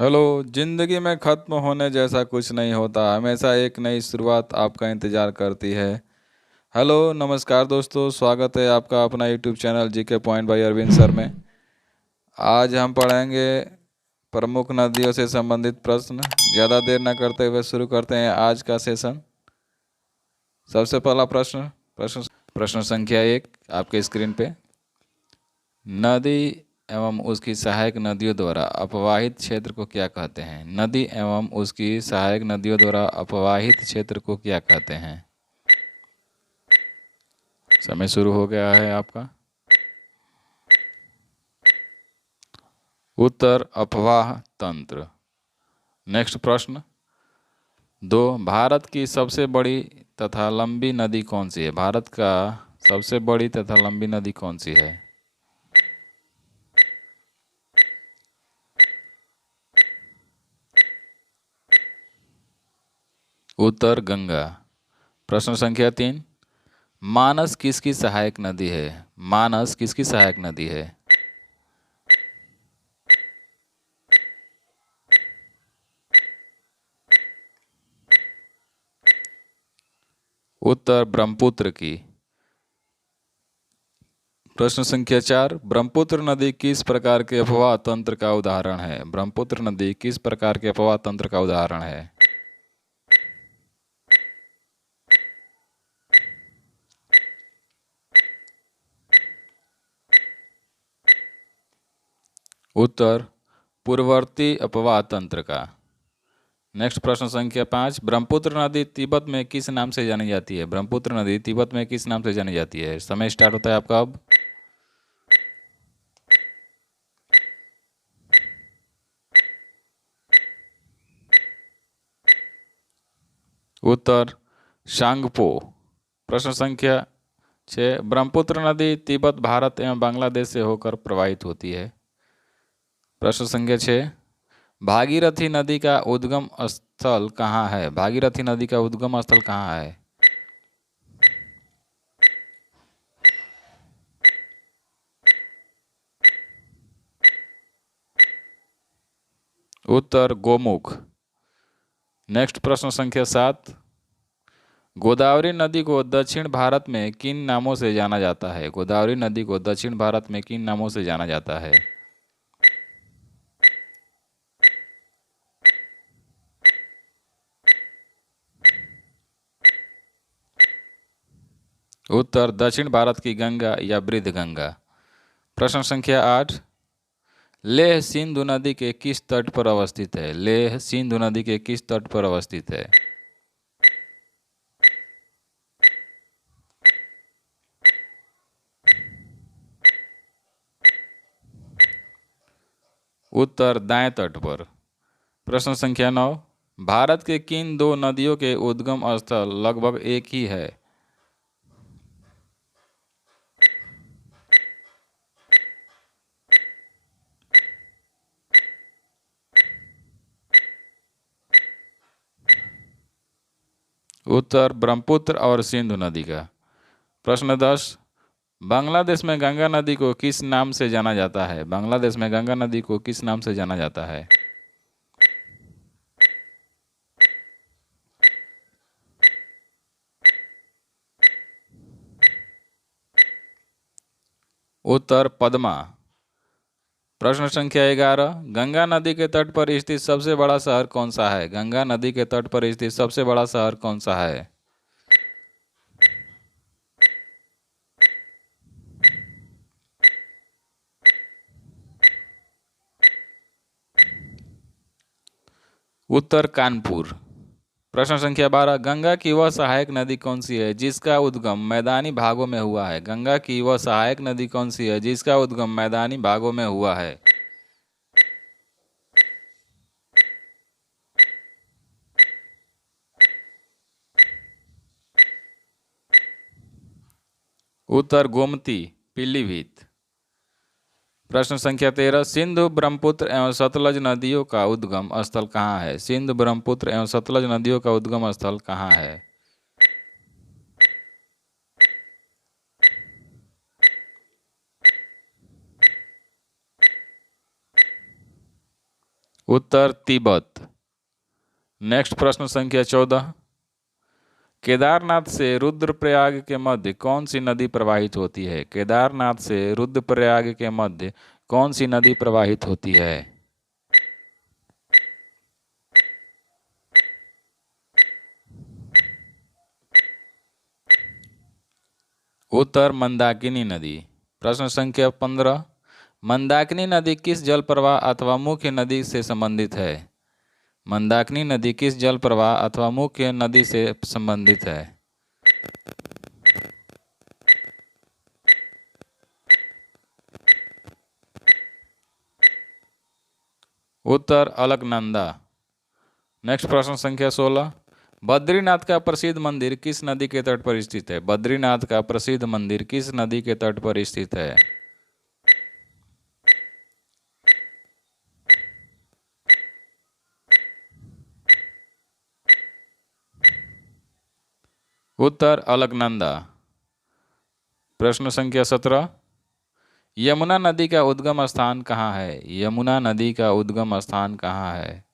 Hello. जिंदगी में खत्म होने जैसा कुछ नहीं होता, हमेशा एक नई शुरुआत आपका इंतजार करती है। हेलो, नमस्कार दोस्तों, स्वागत है आपका अपना YouTube channel GK point by Arvind sir में। आज हम पढ़ेंगे प्रमुख नदियों से संबंधित प्रश्न। ज़्यादा देर न करते हुए शुरू करते हैं आज का सेशन। सबसे पहला प्रश्न प्रश्न प्रश्न संख्या 1 आपके स्क्रीन पे। नदी एवं उसकी सहायक नदियों द्वारा अपवाहित क्षेत्र को क्या कहते हैं? नदी एवं उसकी सहायक नदियों द्वारा अपवाहित क्षेत्र को क्या कहते हैं? समय शुरू हो गया है आपका। उत्तर अपवाह तंत्र। नेक्स्ट प्रश्न 2, भारत की सबसे बड़ी तथा लंबी नदी कौन सी है? भारत का सबसे बड़ी तथा लंबी नदी कौन सी है? उत्तर गंगा। प्रश्न संख्या 3, मानस किसकी सहायक नदी है? मानस किसकी सहायक नदी है? उत्तर ब्रह्मपुत्र की। प्रश्न संख्या 4, ब्रह्मपुत्र नदी किस प्रकार के अपवाह तंत्र का उदाहरण है? ब्रह्मपुत्र नदी किस प्रकार के अपवाह तंत्र का उदाहरण है? उत्तर पूर्ववर्ती अपवाह तंत्र का। नेक्स्ट प्रश्न संख्या 5, ब्रह्मपुत्र नदी तिब्बत में किस नाम से जानी जाती है? ब्रह्मपुत्र नदी तिब्बत में किस नाम से जानी जाती है? समय स्टार्ट होता है आपका अब। उत्तर शांगपो। प्रश्न संख्या 6, ब्रह्मपुत्र नदी तिब्बत, भारत एवं बांग्लादेश से होकर प्रवाहित होती है। प्रश्न संख्या 6, भागीरथी नदी का उद्गम स्थल कहाँ है? भागीरथी नदी का उद्गम स्थल कहाँ है? उत्तर गोमुख। नेक्स्ट प्रश्न संख्या 7, गोदावरी नदी को दक्षिण भारत में किन नामों से जाना जाता है? गोदावरी नदी को दक्षिण भारत में किन नामों से जाना जाता है? उत्तर दक्षिण भारत की गंगा या वृद्ध गंगा। प्रश्न संख्या 8, लेह सिंधु नदी के किस तट पर अवस्थित है? लेह सिंधु नदी के किस तट पर अवस्थित है? उत्तर दाएं तट पर। प्रश्न संख्या 9, भारत के किन दो नदियों के उद्गम स्थल लगभग एक ही है? उत्तर ब्रह्मपुत्र और सिंधु नदी का। प्रश्न 10, बांग्लादेश में गंगा नदी को किस नाम से जाना जाता है? बांग्लादेश में गंगा नदी को किस नाम से जाना जाता है? उत्तर पद्मा। प्रश्न संख्या 11, गंगा नदी के तट पर स्थित सबसे बड़ा शहर कौन सा है? गंगा नदी के तट पर स्थित सबसे बड़ा शहर कौन सा है? उत्तर कानपुर। प्रश्न संख्या 12, गंगा की वह सहायक नदी कौन सी है जिसका उद्गम मैदानी भागों में हुआ है? गंगा की वह सहायक नदी कौन सी है जिसका उद्गम मैदानी भागों में हुआ है? उत्तर गोमती, पीलीभीत। प्रश्न संख्या 13, सिंधु ब्रह्मपुत्र एवं सतलज नदियों का उद्गम स्थल कहाँ है? सिंधु ब्रह्मपुत्र एवं सतलज नदियों का उद्गम स्थल कहाँ है? उत्तर तिब्बत। नेक्स्ट प्रश्न संख्या 14। केदारनाथ से रुद्रप्रयाग के मध्य कौन सी नदी प्रवाहित होती है? केदारनाथ से रुद्रप्रयाग के मध्य कौन सी नदी प्रवाहित होती है? उत्तर मंदाकिनी नदी। प्रश्न संख्या 15। मंदाकिनी नदी किस जल प्रवाह अथवा मुख्य नदी से संबंधित है? मंदाकिनी नदी किस जल प्रवाह अथवा मुख्य नदी से संबंधित है? उत्तर अलकनंदा। नेक्स्ट प्रश्न संख्या 16। बद्रीनाथ का प्रसिद्ध मंदिर किस नदी के तट पर स्थित है? बद्रीनाथ का प्रसिद्ध मंदिर किस नदी के तट पर स्थित है? उत्तर अलकनंदा। प्रश्न संख्या 17। यमुना नदी का उद्गम स्थान कहाँ है? यमुना नदी का उद्गम स्थान कहाँ है?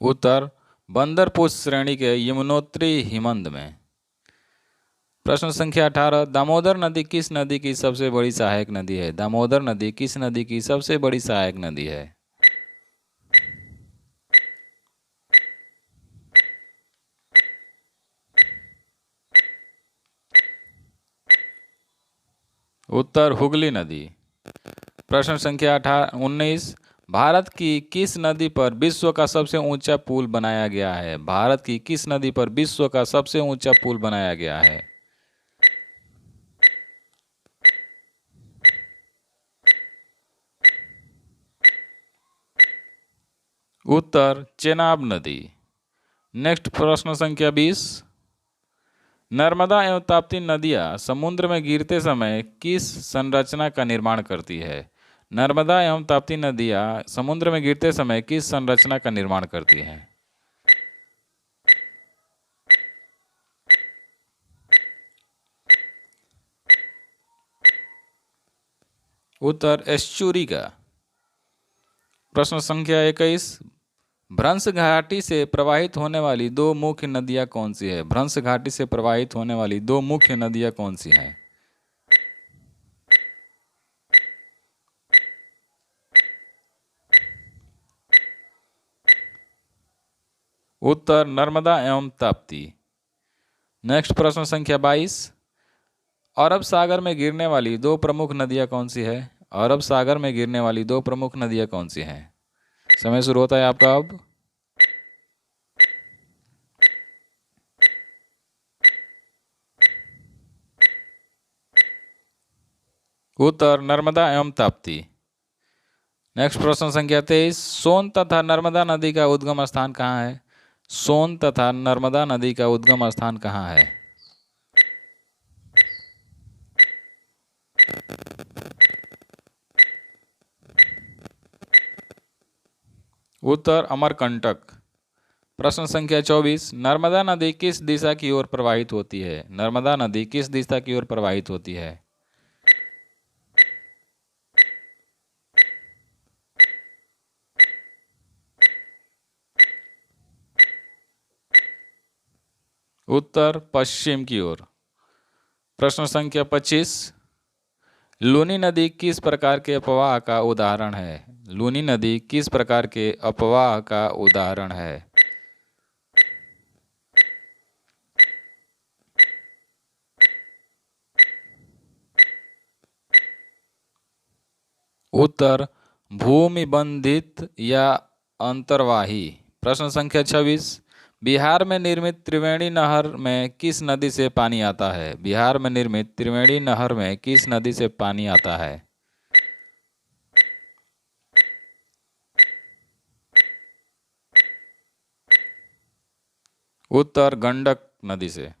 उत्तर बंदरपुर श्रेणी के यमुनोत्री हिमनद में। प्रश्न संख्या 18। दामोदर नदी किस नदी की सबसे बड़ी सहायक नदी है? दामोदर नदी किस नदी की सबसे बड़ी सहायक नदी है? उत्तर हुगली नदी। प्रश्न संख्या 19। भारत की किस नदी पर विश्व का सबसे ऊंचा पुल बनाया गया है? भारत की किस नदी पर विश्व का सबसे ऊंचा पुल बनाया गया है? उत्तर चेनाब नदी। नेक्स्ट प्रश्न संख्या 20। नर्मदा एवं ताप्ती नदियां समुद्र में गिरते समय किस संरचना का निर्माण करती है? नर्मदा एवं ताप्ती नदियां समुद्र में गिरते समय किस संरचना का निर्माण करती हैं? उत्तर एस्चुरी का। प्रश्न संख्या 21। भ्रंश घाटी से प्रवाहित होने वाली दो मुख्य नदियां कौन सी है? भ्रंश घाटी से प्रवाहित होने वाली दो मुख्य नदियां कौन सी हैं? उत्तर नर्मदा एवं ताप्ती। नेक्स्ट प्रश्न संख्या 22। अरब सागर में गिरने वाली दो प्रमुख नदियां कौन सी है? अरब सागर में गिरने वाली दो प्रमुख नदियां कौन सी हैं? समय शुरू होता है आपका अब। उत्तर नर्मदा एवं ताप्ती। नेक्स्ट प्रश्न संख्या 23। सोन तथा नर्मदा नदी का उद्गम स्थान कहाँ है? सोन तथा नर्मदा नदी का उद्गम स्थान कहाँ है? उत्तर अमरकंटक। प्रश्न संख्या 24। नर्मदा नदी किस दिशा की ओर प्रवाहित होती है? नर्मदा नदी किस दिशा की ओर प्रवाहित होती है? उत्तर पश्चिम की ओर। प्रश्न संख्या 25। लूनी नदी किस प्रकार के अपवाह का उदाहरण है? लूनी नदी किस प्रकार के अपवाह का उदाहरण है? उत्तर भूमि बंधित या अंतर्वाही। प्रश्न संख्या 26। बिहार में निर्मित त्रिवेणी नहर में किस नदी से पानी आता है? बिहार में निर्मित त्रिवेणी नहर में किस नदी से पानी आता है? उत्तर गंडक नदी से।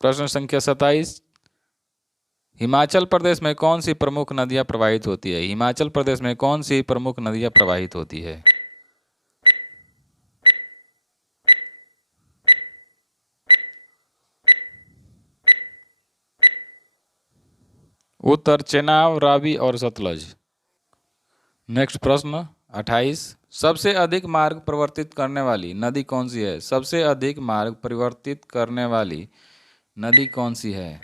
प्रश्न संख्या 27। हिमाचल प्रदेश में कौन सी प्रमुख नदियां प्रवाहित होती है? हिमाचल प्रदेश में कौन सी प्रमुख नदियां प्रवाहित होती है? उत्तर चेनाब, रावी और सतलज। नेक्स्ट प्रश्न 28, सबसे अधिक मार्ग परिवर्तित करने वाली नदी कौन सी है? सबसे अधिक मार्ग परिवर्तित करने वाली नदी कौन सी है?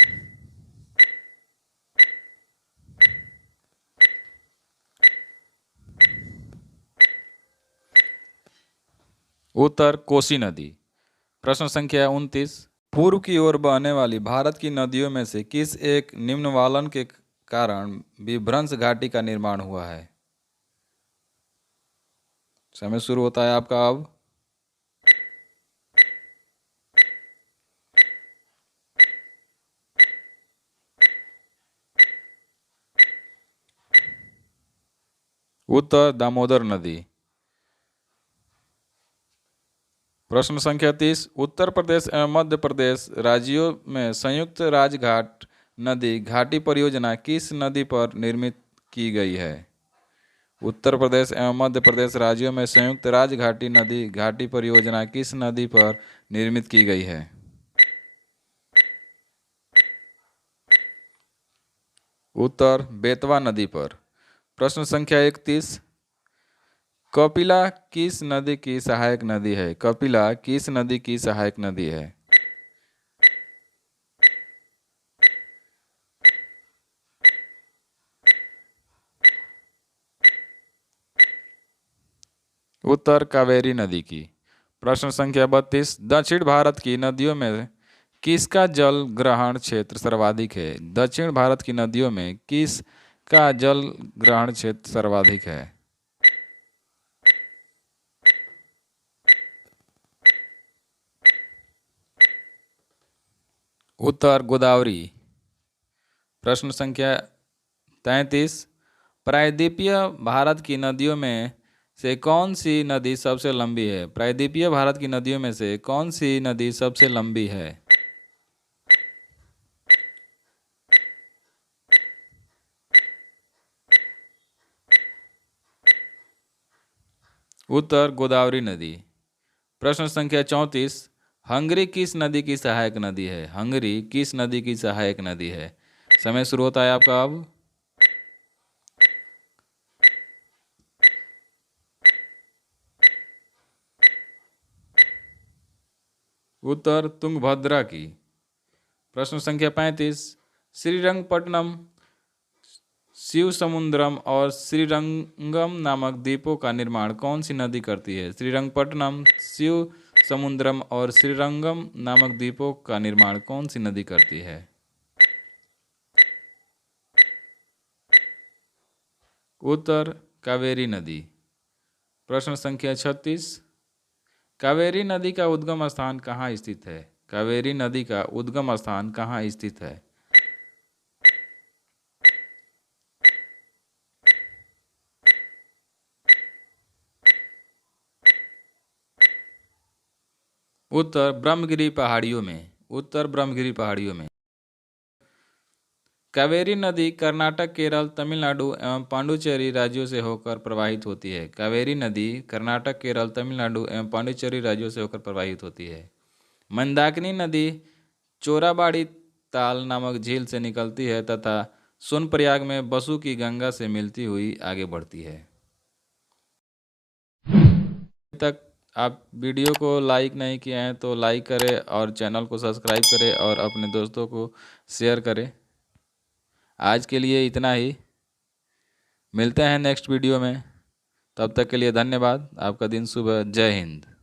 उत्तर कोसी नदी। प्रश्न संख्या 29, पूर्व की ओर बहने वाली भारत की नदियों में से किस एक निम्नवालन के कारण विभ्रंश घाटी का निर्माण हुआ है? समय शुरू होता है आपका अब। उत्तर दामोदर नदी। प्रश्न संख्या 30, उत्तर प्रदेश एवं मध्य प्रदेश राज्यों में संयुक्त राजघाट नदी घाटी परियोजना किस नदी पर निर्मित की गई है? उत्तर प्रदेश एवं मध्य प्रदेश राज्यों में संयुक्त राजघाटी नदी घाटी परियोजना किस नदी पर निर्मित की गई है? उत्तर बेतवा नदी पर। प्रश्न संख्या 31, कपिला किस नदी की सहायक नदी है? कपिला किस नदी की सहायक नदी है? उत्तर कावेरी नदी की। प्रश्न संख्या 32, दक्षिण भारत की नदियों में किसका जल ग्रहण क्षेत्र सर्वाधिक है? दक्षिण भारत की नदियों में किसका जल ग्रहण क्षेत्र सर्वाधिक है? उत्तर गोदावरी। प्रश्न संख्या 33, प्रायद्वीपीय भारत की नदियों में से कौन सी नदी सबसे लंबी है? प्रायद्वीपीय भारत की नदियों में से कौन सी नदी सबसे लंबी है? उत्तर गोदावरी नदी। प्रश्न संख्या 34, हंगरी किस नदी की सहायक नदी है? हंगरी किस नदी की सहायक नदी है? समय शुरू होता है आपका अब। उत्तर तुंगभद्रा की। प्रश्न संख्या 35, श्रीरंगपट्टनम, शिवसमुद्रम और श्रीरंगम नामक द्वीपों का निर्माण कौन सी नदी करती है? श्रीरंगपट्टनम, शिव समुद्रम और श्रीरंगम नामक द्वीपों का निर्माण कौन सी नदी करती है? उत्तर कावेरी नदी। प्रश्न संख्या 36, कावेरी नदी का उद्गम स्थान कहाँ स्थित है? कावेरी नदी का उद्गम स्थान कहाँ स्थित है? उत्तर ब्रह्मगिरी पहाड़ियों में। उत्तर ब्रह्मगिरी पहाड़ियों में। कावेरी नदी कर्नाटक, केरल, तमिलनाडु एवं पांडुचेरी राज्यों से होकर प्रवाहित होती है। कावेरी नदी कर्नाटक, केरल, तमिलनाडु एवं पांडुचेरी राज्यों से होकर प्रवाहित होती है। मंदाकिनी नदी चोराबाड़ी ताल नामक झील से निकलती है तथा सोनप्रयाग में बसु की गंगा से मिलती हुई आगे बढ़ती है। अभी तक आप वीडियो को लाइक नहीं किए हैं तो लाइक करें और चैनल को सब्सक्राइब करें और अपने दोस्तों को शेयर करें। आज के लिए इतना ही, मिलते हैं नेक्स्ट वीडियो में। तब तक के लिए धन्यवाद। आपका दिन शुभ। जय हिंद।